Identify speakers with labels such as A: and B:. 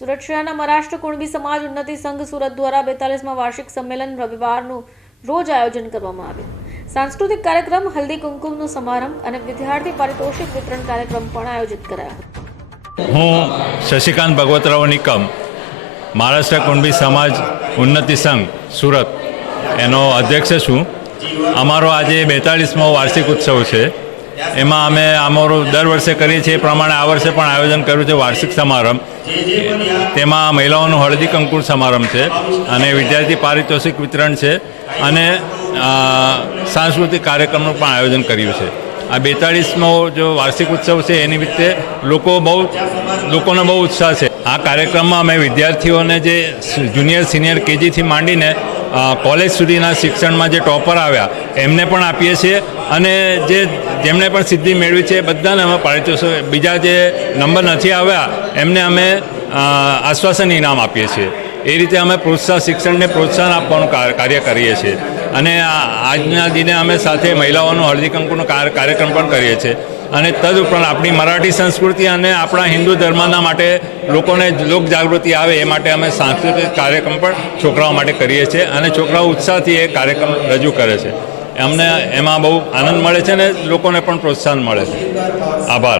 A: સુરત શહેરના મહારાષ્ટ્ર કુણબી સમાજ ઉન્નતિ સંઘ સુરત દ્વારા બેતાલીસમાં વાર્ષિક સંમેલન રવિવારનું રોજ આયોજન કરવામાં આવ્યું. સાંસ્કૃતિક કાર્યક્રમ, હલ્દી કુમકુમનો સમારંભ અને વિદ્યાર્થી પારિતોષિક વિતરણ કાર્યક્રમ પણ આયોજિત કરાયો.
B: હું શશિકાંત ભગવતરાવ નિકમ, મહારાષ્ટ્ર કુણબી સમાજ ઉન્નતિ સંઘ, સુરત. એનો અધ્યક્ષ છું. અમારો આજે બેતાળીસમો વાર્ષિક ઉત્સવ છે. એમાં અમે અમારો દર વર્ષે કરીએ છીએ. એ પ્રમાણે આ વર્ષે પણ આયોજન કર્યું છે વાર્ષિક સમારંભ. તેમાં મહિલાઓનું હળદી કંકુર સમારંભ છે અને વિદ્યાર્થી પારિતોષિક વિતરણ છે અને સાંસ્કૃતિક કાર્યક્રમનું પણ આયોજન કર્યું છે. આ બેતાળીસમો જો વાર્ષિક ઉત્સવ છે એ નિમિત્તે લોકો બહુ, લોકોનો બહુ ઉત્સાહ છે. આ કાર્યક્રમમાં અમે વિદ્યાર્થીઓને જે જુનિયર, સિનિયર કેજીથી માંડીને કોલેજ સુધીના શિક્ષણમાં જે ટોપર આવ્યા, એમને પણ આપીએ છીએ અને જે જેમણે પણ સિદ્ધિ મેળવી છે એ બધાને અમે પારિતોષિક બીજા જે નંબર નથી આવ્યા, એમને અમે આશ્વાસન ઇનામ આપીએ છીએ. એ રીતે અમે પ્રોત્સાહન શિક્ષણને પ્રોત્સાહન આપવાનું કાર- કાર્ય કરીએ છીએ. અને આજના દિને અમે સાથે મહિલાઓનું હળદી કંકુનો કાર- કાર્યક્રમ પણ કરીએ છીએ. અને તદુપરાંત આપણી મરાઠી સંસ્કૃતિ અને આપણા હિન્દુ ધર્મના માટે લોકોને લોક જાગૃતિ આવે એ માટે અમે સાંસ્કૃતિક કાર્યક્રમ પણ છોકરાઓ માટે કરીએ છીએ અને છોકરાઓ ઉત્સાહથી એ કાર્યક્રમ રજૂ કરે છે. અમને એમાં બહુ આનંદ મળે છે અને લોકોને પણ પ્રોત્સાહન મળે છે. આભાર.